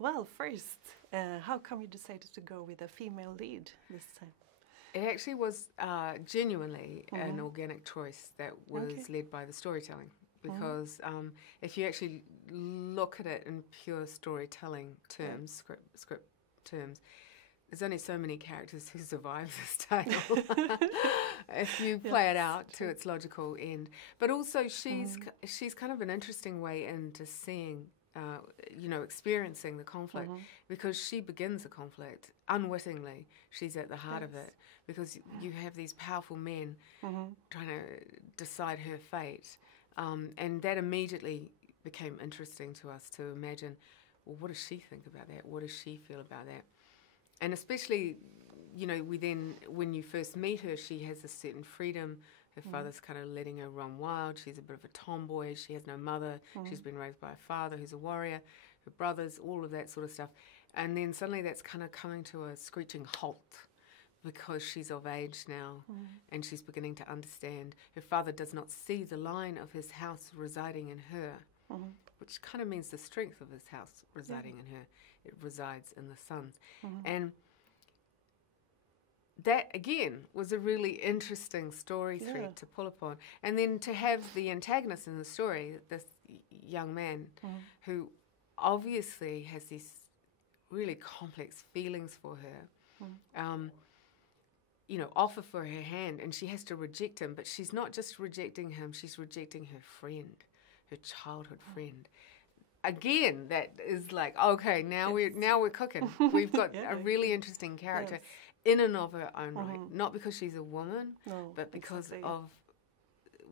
Well, first, how come you decided to go with a female lead this time? It actually was genuinely an organic choice that was led by the storytelling. Because if you actually look at it in pure storytelling terms, script terms, there's only so many characters who survive this tale if you play it out to its logical end. But also she's kind of an interesting way into seeing, experiencing the conflict, because she begins the conflict unwittingly. She's at the heart of it, because you have these powerful men trying to decide her fate. And that immediately became interesting to us to imagine, well, what does she think about that? What does she feel about that? And especially, when you first meet her, she has a certain freedom. Her father's kind of letting her run wild. She's a bit of a tomboy. She has no mother. She's been raised by a father who's a warrior. Her brothers, all of that sort of stuff. And then suddenly that's kind of coming to a screeching halt, because she's of age now and she's beginning to understand. Her father does not see the line of his house residing in her, which kind of means the strength of his house residing in her. It resides in the sons. And that, again, was a really interesting story thread to pull upon. And then to have the antagonist in the story, this young man who obviously has these really complex feelings for her, offer for her hand, and she has to reject him. But she's not just rejecting him, she's rejecting her friend, her childhood friend. Again, that is like, okay, now we're cooking. We've got a really interesting character in and of her own right. Not because she's a woman, but because of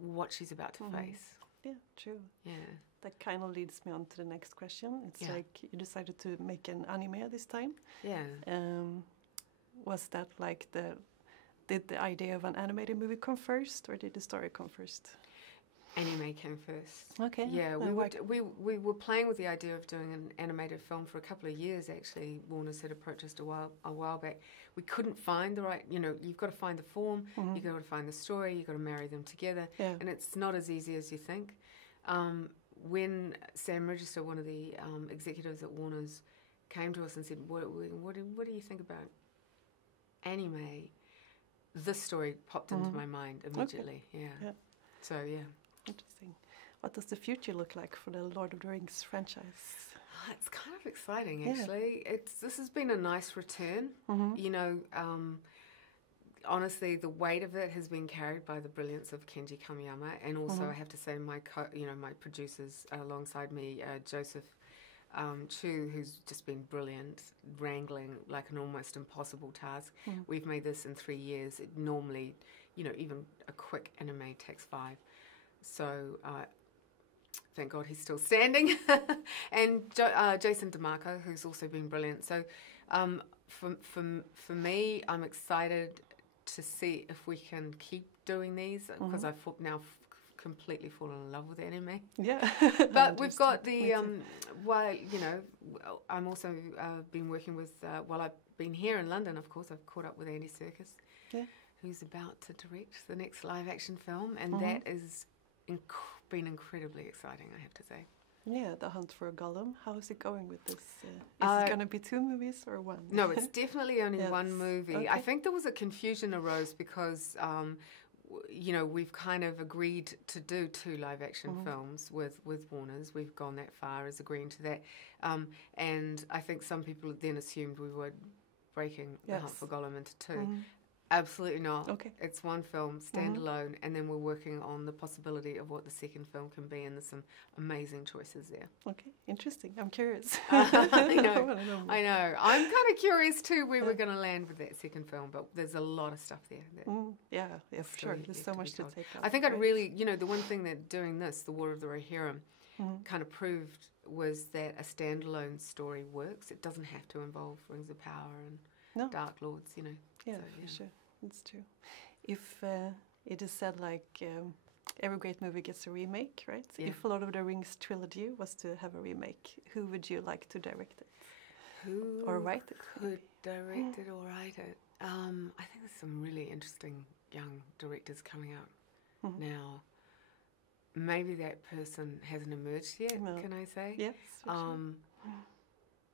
what she's about to face. Yeah, true. Yeah. That kind of leads me on to the next question. It's like you decided to make an anime this time. Yeah. Was that like did the idea of an animated movie come first, or did the story come first? Anime came first. Okay. Yeah, we were playing with the idea of doing an animated film for a couple of years, actually. Warner's had approached us a while back. We couldn't find the right, you've got to find the form, you've got to find the story, you've got to marry them together, and it's not as easy as you think. When Sam Register, one of the executives at Warner's, came to us and said, what do you think about anime? This story popped into my mind immediately. Okay. Yeah. So, yeah. Interesting. What does the future look like for the Lord of the Rings franchise? It's kind of exciting, actually. This has been a nice return. Honestly, the weight of it has been carried by the brilliance of Kenji Kamiyama, and also I have to say my producers alongside me, Joseph Chu, who's just been brilliant, wrangling like an almost impossible task. We've made this in 3 years. It normally, even a quick anime takes 5. So thank God he's still standing. And Jason DeMarco, who's also been brilliant. So for me, I'm excited to see if we can keep doing these, because I've now completely fallen in love with anime. Yeah. But we've got the, I'm also been working with, while I've been here in London, of course, I've caught up with Andy Serkis, who's about to direct the next live action film, and that is been incredibly exciting, I have to say. Yeah, The Hunt for Gollum. How is it going with this? Is it going to be 2 movies or 1? No, it's definitely only 1 movie. Okay. I think there was a confusion arose because, we've kind of agreed to do 2 live-action films with Warner's. We've gone that far as agreeing to that. And I think some people then assumed we were breaking The Hunt for Gollum into 2. Absolutely not. Okay. It's 1 film, standalone, and then we're working on the possibility of what the second film can be, and there's some amazing choices there. Okay, interesting. I'm curious. I know. I'm kind of curious too where we're going to land with that second film, but there's a lot of stuff there. Yeah, for sure. There's so much to take out. I think I'd really, the one thing that doing this, The War of the Rohirrim, kind of proved was that a standalone story works. It doesn't have to involve Rings of Power and Dark Lords, Yeah, so, for sure. It's true. If it is said like every great movie gets a remake, right? Yeah. If Lord of the Rings trilogy was to have a remake, who would you like to direct it? Who or write it? Could direct it or write it? I think there's some really interesting young directors coming out now. Maybe that person hasn't emerged yet, can I say? Yes, for sure.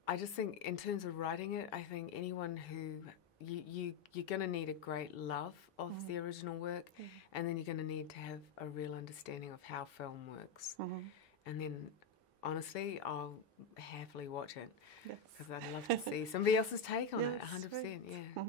I just think in terms of writing it, I think anyone who you're going to need a great love of the original work, and then you're going to need to have a real understanding of how film works. And then, honestly, I'll happily watch it because I'd love to see somebody else's take on it. 100%. Yeah.